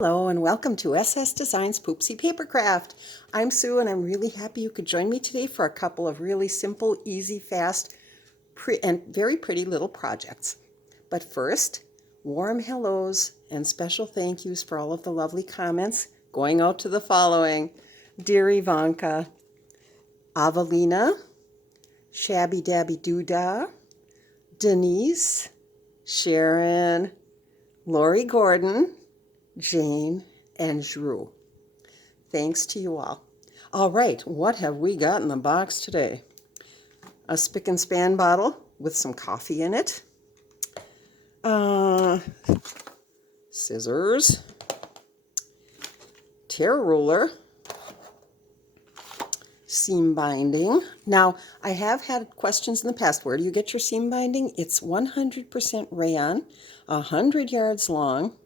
Hello and welcome to SS Designs Poopsie Papercraft. I'm Sue and I'm really happy you could join me today for a couple of really simple, easy, fast, and very pretty little projects. But first, warm hellos and special thank yous for all of the lovely comments going out to the following: Dear Ivanka, Avelina, Shabby Dabby Doodah, Denise, Sharon, Lori Gordon, Jane, and Drew. Thanks to you all. All right, what have we got in the box today? A spick and span bottle with some coffee in it. Scissors. Tear ruler. Seam binding. Now, I have had questions in the past. Where do you get your seam binding? It's 100% rayon, 100 yards long,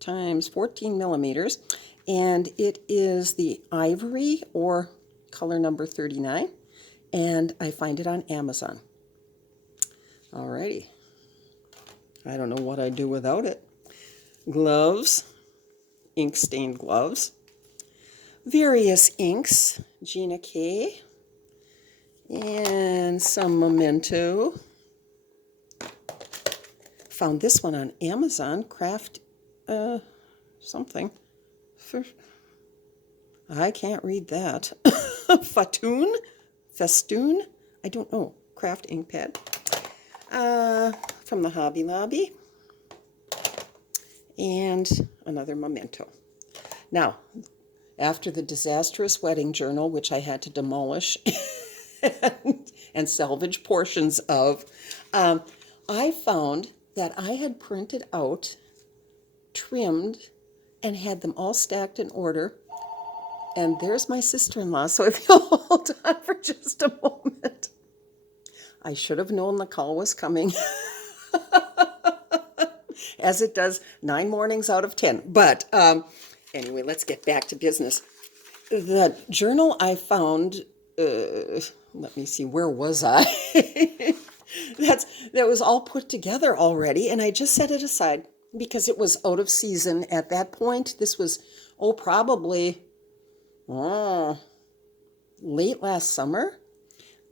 times 14 millimeters, and it is the ivory or color number 39, and I find it on Amazon. Alrighty, I don't know what I'd do without it. Gloves, ink stained gloves, various inks, Gina K, and some memento. Found this one on Amazon, craft something. I can't read that. Festoon? I don't know. Craft ink pad. From the Hobby Lobby. And another memento. Now, after the disastrous wedding journal, which I had to demolish and salvage portions of, I found that I had printed out, trimmed, and had them all stacked in order. And there's my sister-in-law, so if you'll hold on for just a moment. I should have known the call was coming. As it does 9 mornings out of 10. But anyway, let's get back to business. The journal I found, let me see, where was I? That was all put together already, and I just set it aside because it was out of season at that point. This was, probably late last summer.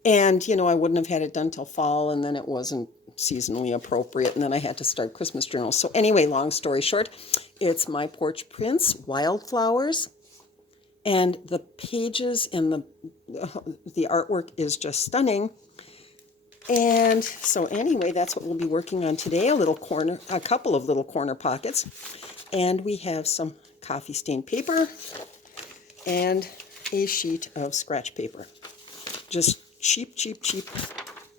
And, I wouldn't have had it done till fall, and then it wasn't seasonally appropriate, and then I had to start Christmas journals. So anyway, long story short, it's My Porch Prints, Wildflowers, and the pages and the artwork is just stunning. And so anyway, that's what we'll be working on today, a couple of little corner pockets. And we have some coffee stained paper and a sheet of scratch paper. Just cheap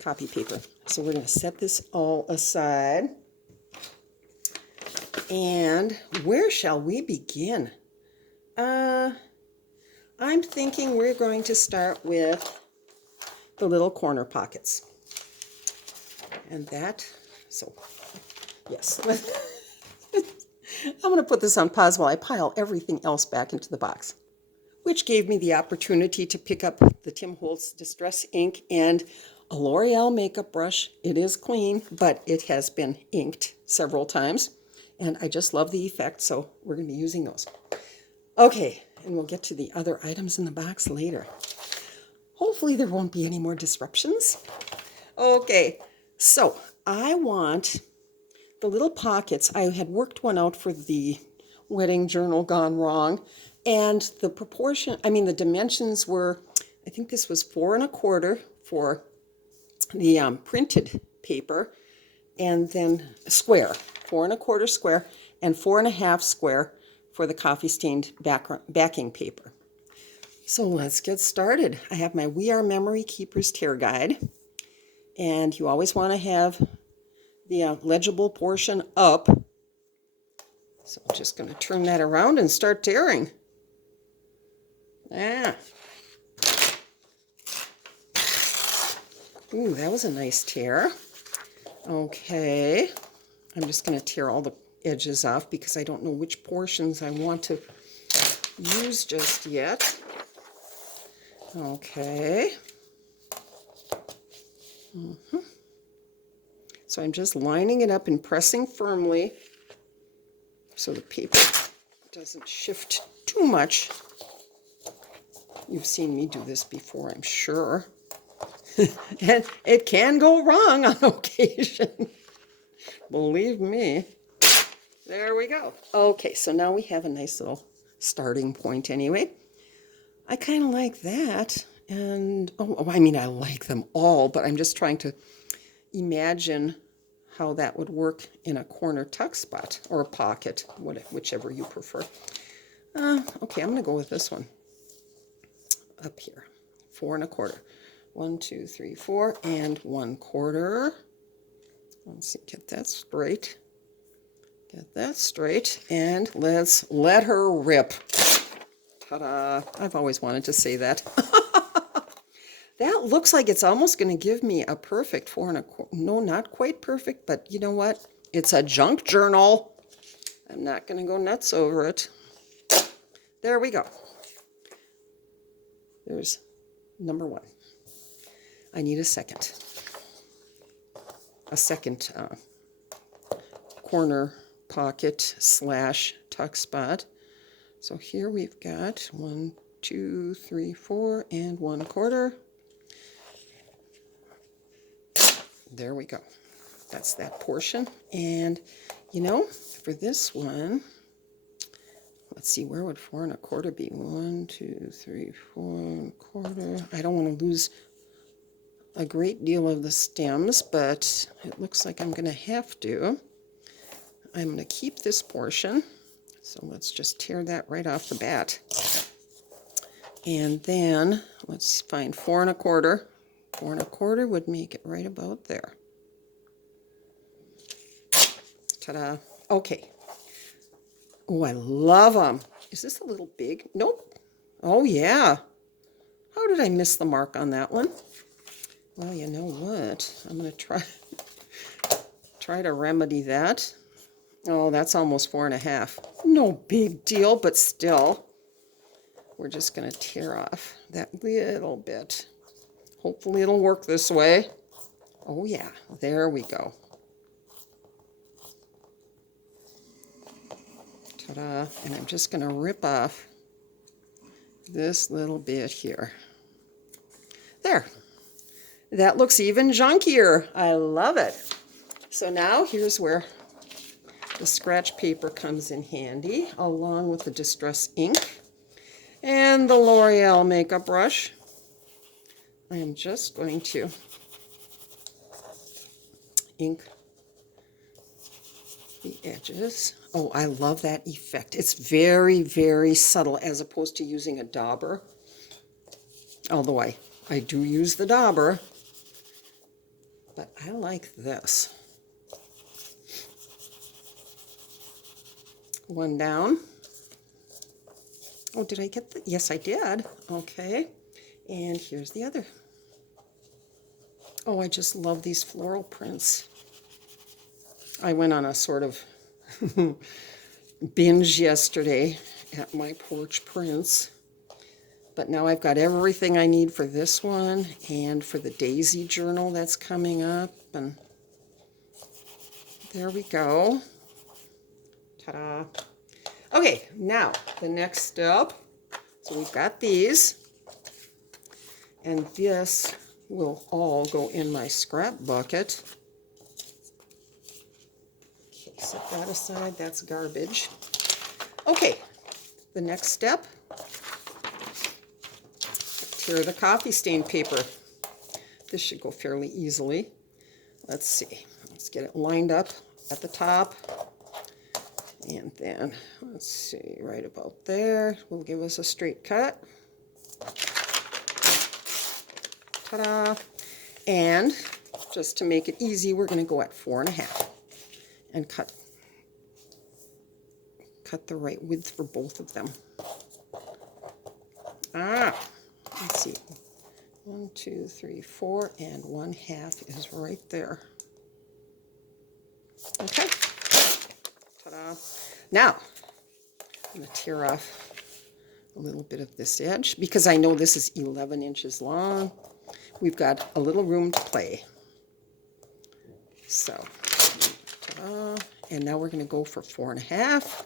copy paper. So we're going to set this all aside. And where shall we begin? I'm thinking we're going to start with the little corner pockets. And yes. I'm going to put this on pause while I pile everything else back into the box, which gave me the opportunity to pick up the Tim Holtz Distress ink and a L'Oreal makeup brush. It is clean, but it has been inked several times, and I just love the effect, so we're going to be using those. Okay, and we'll get to the other items in the box later. Hopefully there won't be any more disruptions. Okay, so I want the little pockets. I had worked one out for the wedding journal gone wrong, and the dimensions were, I think this was 4 1/4 for the printed paper, and then square, 4 1/4 square, and 4 1/2 square for the coffee stained backing paper. So let's get started. I have my We Are Memory Keepers tear guide, and you always want to have the legible portion up. So I'm just going to turn that around and start tearing. Ooh, that was a nice tear. Okay, I'm just going to tear all the edges off because I don't know which portions I want to use just yet. Okay. So I'm just lining it up and pressing firmly so the paper doesn't shift too much. You've seen me do this before, I'm sure. And it can go wrong on occasion. Believe me. There we go. Okay, so now we have a nice little starting point anyway. I kind of like that. And, I mean, I like them all, but I'm just trying to imagine how that would work in a corner tuck spot or a pocket, whichever you prefer. Okay, I'm going to go with this one up here. 4 1/4. 1, 2, 3, 4, and 1/4. Let's see, get that straight. Get that straight, and let's let her rip. Ta-da! I've always wanted to say that. That looks like it's almost going to give me a perfect 4 1/4. No, not quite perfect, but you know what? It's a junk journal. I'm not going to go nuts over it. There we go. There's number 1. I need a second corner pocket / tuck spot. So here we've got 1, 2, 3, 4, and 1/4. There we go. That's that portion. And you know, for this one, let's see, where would 4 1/4 be? 1, 2, 3, 4 1/4. I don't want to lose a great deal of the stems, but it looks like I'm going to have to. I'm going to keep this portion, so let's just tear that right off the bat. And then let's find 4 1/4. 4 1/4 would make it right about there. Ta-da. Okay. Oh, I love them. Is this a little big? Nope. Oh, yeah. How did I miss the mark on that one? Well, you know what? I'm going to try to remedy that. Oh, that's almost 4 1/2. No big deal, but still. We're just going to tear off that little bit. Hopefully it'll work this way. Oh, yeah. There we go. Ta-da. And I'm just going to rip off this little bit here. There. That looks even junkier. I love it. So now here's where the scratch paper comes in handy, along with the distress ink and the L'Oreal makeup brush. I am just going to ink the edges. Oh, I love that effect. It's very, very subtle as opposed to using a dauber. Although I do use the dauber. But I like this. One down. Oh, did I get the? Yes, I did. Okay. And here's the other. Oh, I just love these floral prints. I went on a sort of binge yesterday at my porch prints. But now I've got everything I need for this one and for the Daisy journal that's coming up. And there we go. Ta-da. Okay, now the next step. So we've got these. And this will all go in my scrap bucket. Okay, set that aside. That's garbage. Okay, the next step. Tear the coffee stain paper. This should go fairly easily. Let's see. Let's get it lined up at the top. And then, let's see, right about there will give us a straight cut. Ta-da. And just to make it easy, we're going to go at 4 1/2 and cut the right width for both of them. Let's see. 1, 2, 3, 4, and 1/2 is right there. Okay. Ta-da. Now, I'm going to tear off a little bit of this edge because I know this is 11 inches long. We've got a little room to play. So, ta-da. And now we're going to go for 4 1/2.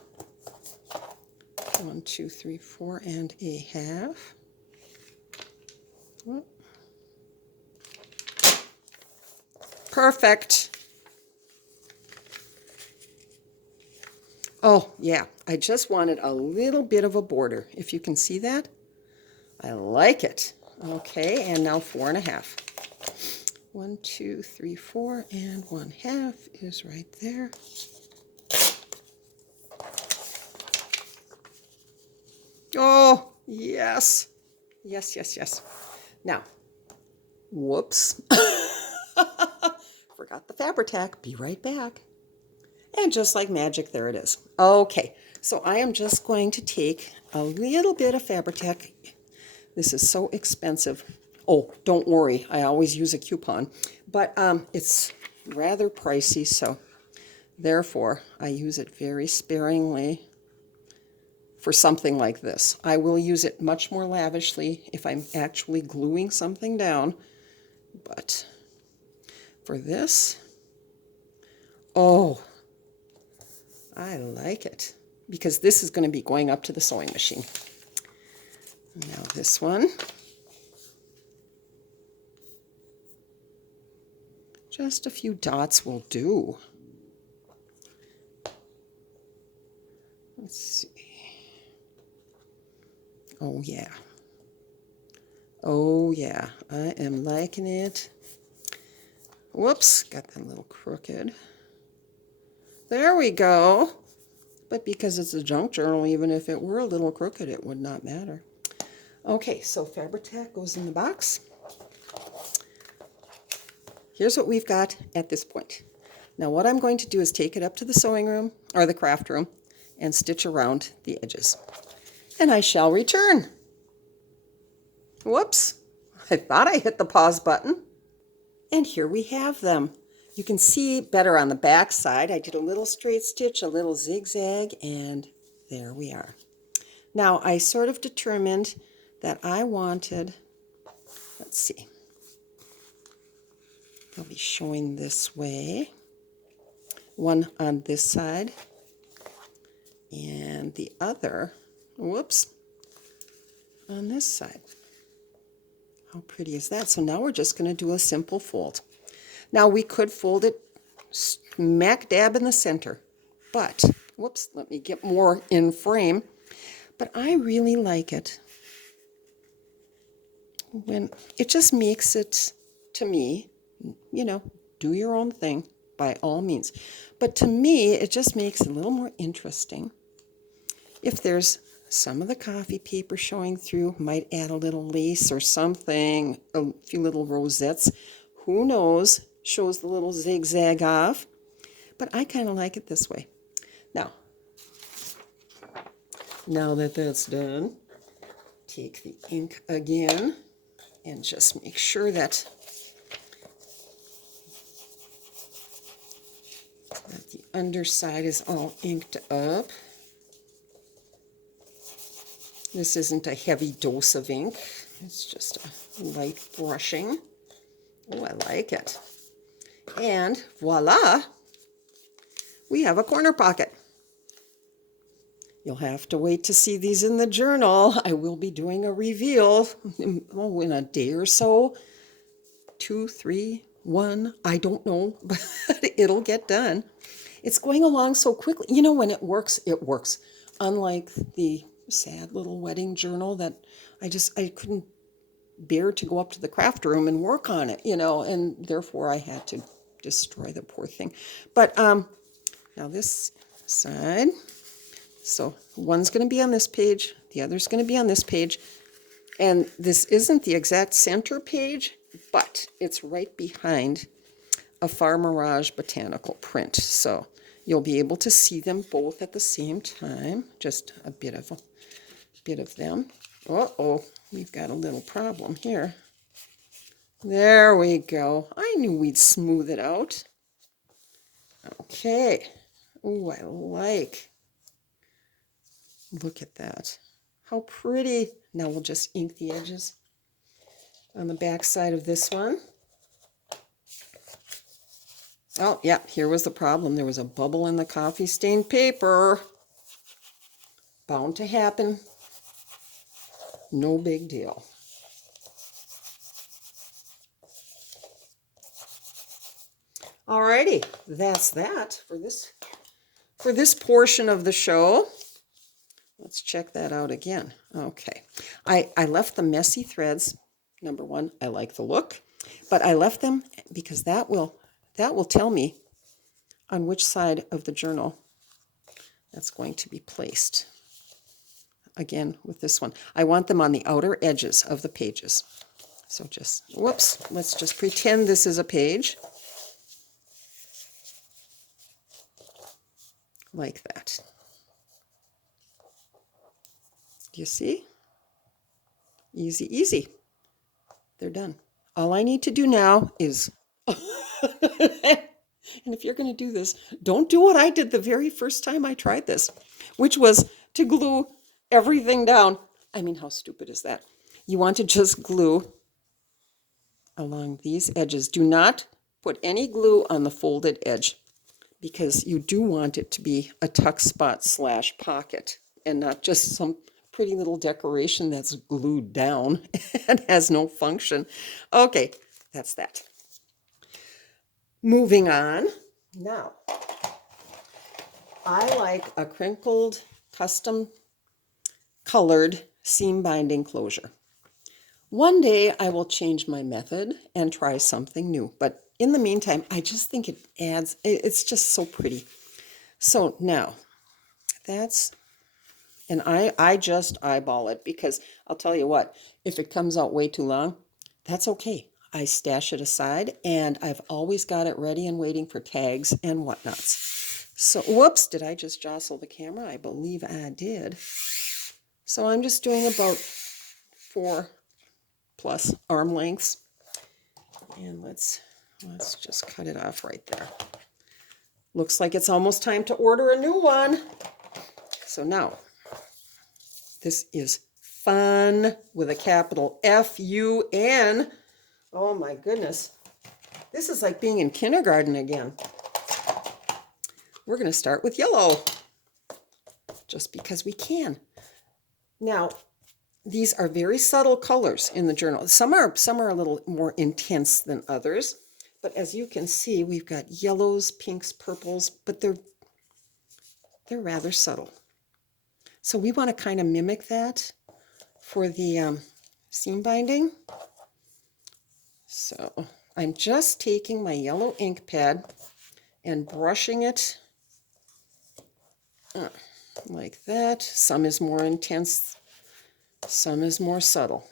1, 2, 3, 4 and a half. Perfect. Oh, yeah, I just wanted a little bit of a border. If you can see that, I like it. Okay, and now 4 and a half. 1, 2, 3, 4, and 1/2 is right there. Oh, yes. Yes, yes, yes. Now, whoops. Forgot the Fabri-Tac. Be right back. And just like magic, there it is. Okay, so I am just going to take a little bit of Fabri-Tac. This is so expensive. Oh, don't worry, I always use a coupon. But it's rather pricey, so therefore I use it very sparingly for something like this. I will use it much more lavishly if I'm actually gluing something down. But for this, oh, I like it, because this is going to be going up to the sewing machine. Now this one, just a few dots will do. Let's see. Oh yeah. Oh yeah, I am liking it. Whoops, got that a little crooked. There we go. But because it's a junk journal, even if it were a little crooked, it would not matter. Okay, so Fabri-Tac goes in the box. Here's what we've got at this point. Now what I'm going to do is take it up to the sewing room, or the craft room, and stitch around the edges. And I shall return. Whoops, I thought I hit the pause button. And here we have them. You can see better on the back side. I did a little straight stitch, a little zigzag, and there we are. Now I sort of determined that I wanted, let's see, I'll be showing this way. One on this side and the other, whoops, on this side. How pretty is that? So now we're just going to do a simple fold. Now we could fold it smack dab in the center, but, whoops, let me get more in frame. But I really like it when it just makes it, to me, you know, do your own thing by all means. But to me, it just makes it a little more interesting. If there's some of the coffee paper showing through, might add a little lace or something, a few little rosettes. Who knows? Shows the little zigzag off. But I kind of like it this way. Now that that's done, take the ink again and just make sure that the underside is all inked up. This isn't a heavy dose of ink. It's just a light brushing. Oh, I like it. And voila, we have a corner pocket. You'll have to wait to see these in the journal. I will be doing a reveal in a day or so. 2, 3, 1, I don't know, but it'll get done. It's going along so quickly. You know, when it works, it works. Unlike the sad little wedding journal that I couldn't bear to go up to the craft room and work on it, you know, and therefore I had to destroy the poor thing. But now this side. So one's going to be on this page, the other's going to be on this page, and this isn't the exact center page, but it's right behind a Far Mirage botanical print. So you'll be able to see them both at the same time, just a bit of them. Uh-oh, we've got a little problem here. There we go. I knew we'd smooth it out. Okay. Oh, I like. Look at that. How pretty. Now we'll just ink the edges on the back side of this one. Oh, yeah, here was the problem. There was a bubble in the coffee stained paper. Bound to happen. No big deal. Alrighty, that's that for this portion of the show. Let's check that out again. Okay, I left the messy threads. Number one, I like the look, but I left them because that will tell me on which side of the journal that's going to be placed. Again, with this one, I want them on the outer edges of the pages. So just, whoops, let's just pretend this is a page. Like that. Do you see? Easy, easy. They're done. All I need to do now is, and if you're going to do this, don't do what I did the very first time I tried this, which was to glue everything down. I mean, how stupid is that? You want to just glue along these edges. Do not put any glue on the folded edge, because you do want it to be a tuck spot / pocket and not just some pretty little decoration that's glued down and has no function. Okay, that's that. Moving on. Now, I like a crinkled, custom colored seam binding closure. One day I will change my method and try something new, but in the meantime, I just think it adds, it's just so pretty. So now, that's, and I just eyeball it, because I'll tell you what, if it comes out way too long, that's okay. I stash it aside, and I've always got it ready and waiting for tags and whatnots. So, whoops, did I just jostle the camera? I believe I did. So I'm just doing about 4+ arm lengths, and let's just cut it off right there. Looks like it's almost time to order a new one. So now, this is fun with a capital F-U-N. Oh my goodness. This is like being in kindergarten again. We're going to start with yellow, just because we can. Now, these are very subtle colors in the journal. Some are a little more intense than others. But as you can see, we've got yellows, pinks, purples, but they're rather subtle. So we want to kind of mimic that for the seam binding. So I'm just taking my yellow ink pad and brushing it like that. Some is more intense, some is more subtle.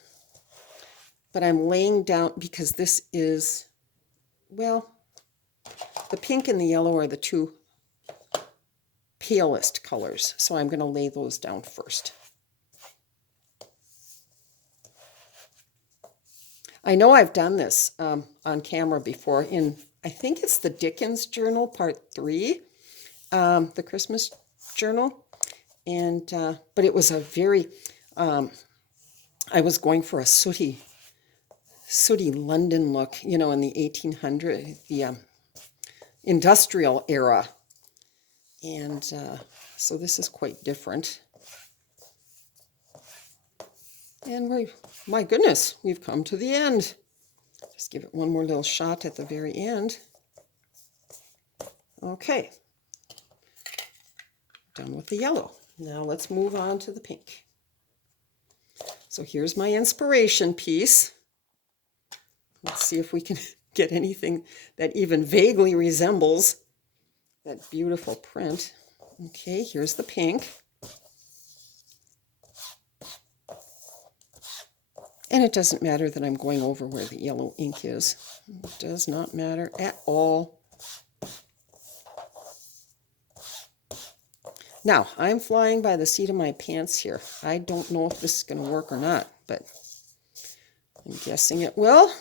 But I'm laying down, because this is, well, the pink and the yellow are the two palest colors, so I'm going to lay those down first. I know I've done this on camera before in, I think it's the Dickens Journal, Part 3, the Christmas journal, and but it was a very, I was going for a sooty London look, you know, in the 1800s, the industrial era. And so this is quite different. And my goodness, we've come to the end. Just give it one more little shot at the very end. Okay. Done with the yellow. Now let's move on to the pink. So here's my inspiration piece. Let's see if we can get anything that even vaguely resembles that beautiful print. Okay, here's the pink. And it doesn't matter that I'm going over where the yellow ink is. It does not matter at all. Now, I'm flying by the seat of my pants here. I don't know if this is going to work or not, but I'm guessing it will.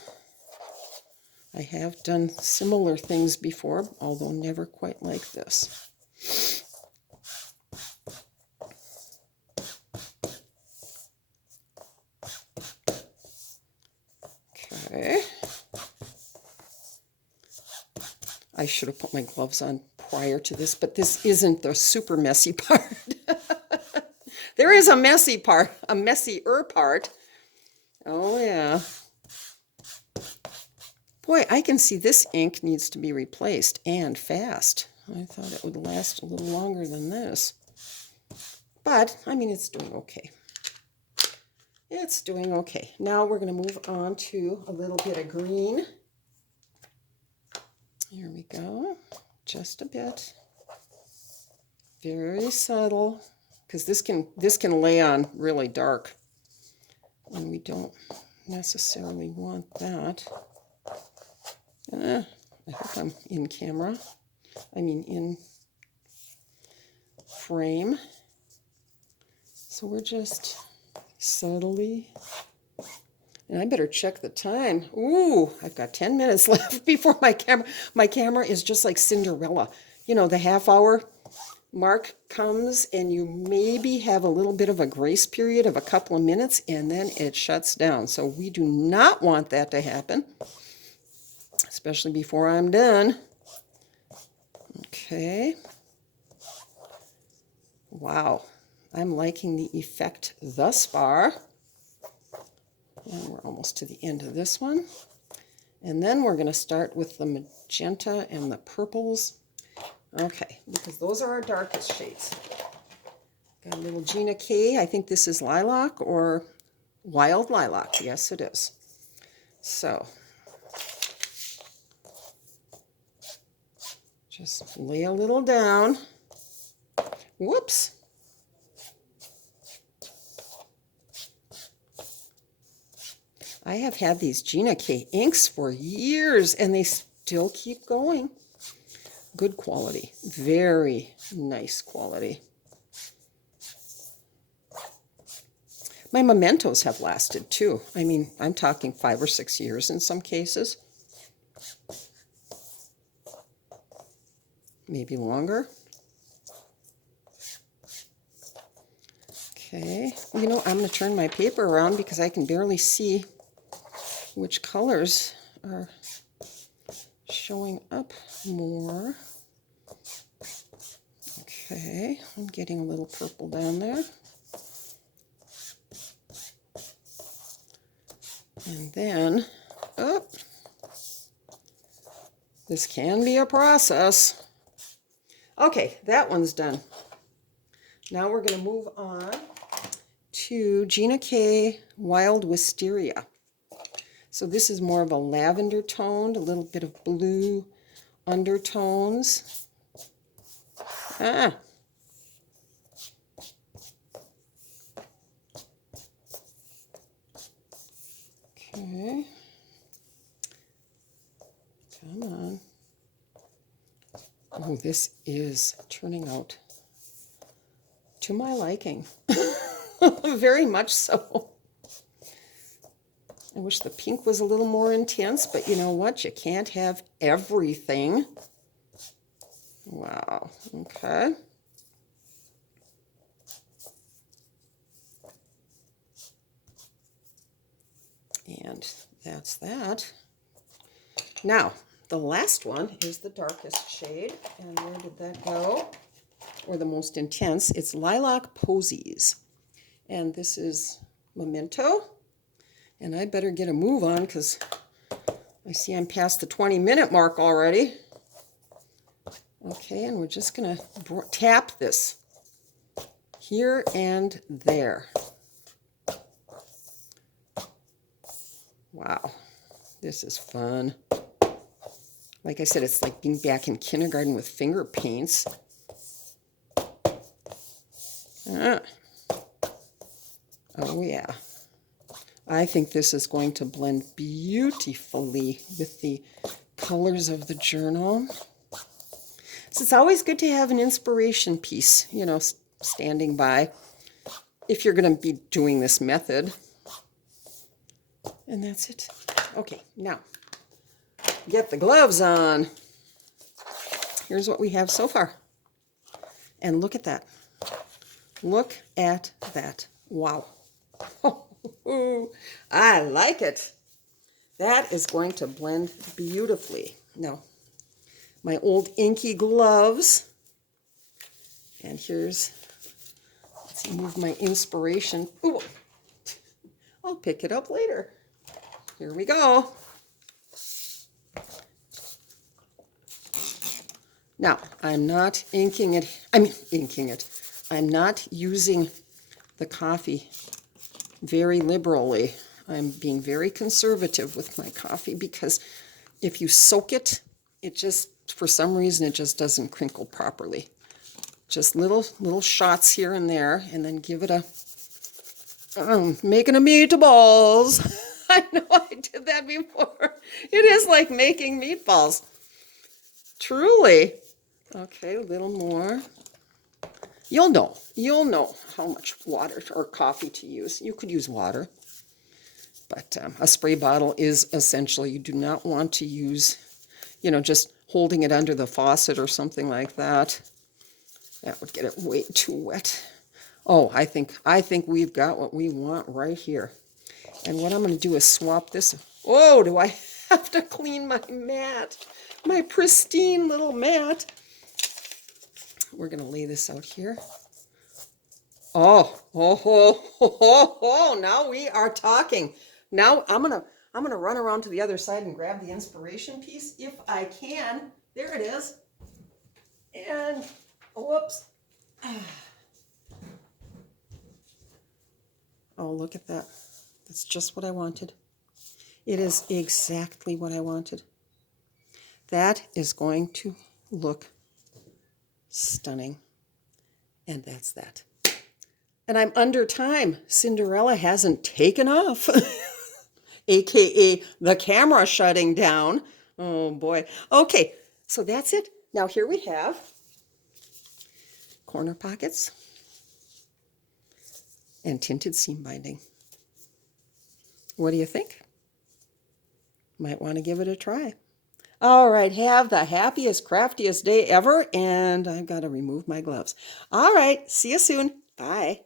I have done similar things before, although never quite like this. Okay. I should have put my gloves on prior to this, but this isn't the super messy part. There is a messy part, a messier part. Oh yeah. Boy, I can see this ink needs to be replaced, and fast. I thought it would last a little longer than this. But, I mean, it's doing okay. It's doing okay. Now we're going to move on to a little bit of green. Here we go. Just a bit. Very subtle, because this can lay on really dark, and we don't necessarily want that. I hope I'm in camera. I mean in frame. So we're just subtly, and I better check the time. Ooh, I've got 10 minutes left before my camera is just like Cinderella. You know, the half-hour mark comes and you maybe have a little bit of a grace period of a couple of minutes and then it shuts down. So we do not want that to happen, especially before I'm done. Okay. Wow. I'm liking the effect thus far. And we're almost to the end of this one. And then we're going to start with the magenta and the purples. Okay, because those are our darkest shades. Got a little Gina K. I think this is lilac or wild lilac. Yes, it is. So just lay a little down. Whoops. I have had these Gina K inks for years and they still keep going. Good quality, very nice quality. My mementos have lasted too. I mean, I'm talking 5 or 6 years in some cases. Maybe longer. Okay, you know, I'm going to turn my paper around because I can barely see which colors are showing up more. Okay, I'm getting a little purple down there. And then, oh, this can be a process. Okay, that one's done. Now we're going to move on to Gina K Wild Wisteria. So this is more of a lavender toned, a little bit of blue undertones. Ah. Okay. Come on. Oh, this is turning out to my liking. Very much so. I wish the pink was a little more intense, but you know what? You can't have everything. Wow. Okay. And that's that. Now, the last one is the darkest shade. And where did that go? Or the most intense. It's Lilac Posies. And this is Memento. And I better get a move on because I see I'm past the 20-minute mark already. Okay, and we're just going to tap this here and there. Wow, this is fun. Like I said, it's like being back in kindergarten with finger paints. Oh yeah. I think this is going to blend beautifully with the colors of the journal. So it's always good to have an inspiration piece, you know, standing by if you're going to be doing this method. And that's it. Okay, now get the gloves on. Here's what we have so far. And look at that. Look at that. Wow. I like it. That is going to blend beautifully. Now, my old inky gloves. And let's Move my inspiration. Ooh, I'll pick it up later. Here we go. Now, I'm not inking it. I'm not using the coffee very liberally. I'm being very conservative with my coffee because if you soak it, it just, for some reason, it just doesn't crinkle properly. Just little shots here and there, and then give it a, making a meatballs. I know I did that before. It is like making meatballs. Truly. Okay, a little more. You'll know how much water or coffee to use. You could use water, but a spray bottle is essential. You do not want to use, just holding it under the faucet or something like that. That would get it way too wet. Oh, I think we've got what we want right here. And what I'm going to do is swap this. Oh, do I have to clean my mat? My pristine little mat. We're going to lay this out here. Oh, now we are talking. Now I'm going to run around to the other side and grab the inspiration piece if I can. There it is. And whoops. Oh, look at that. That's just what I wanted. It is exactly what I wanted. That is going to look stunning. And that's that. And I'm under time. Cinderella hasn't taken off. AKA the camera shutting down. Oh boy. Okay, so that's it. Now here we have corner pockets and tinted seam binding. What do you think? Might want to give it a try. All right, have the happiest, craftiest day ever, and I've got to remove my gloves. All right, see you soon. Bye.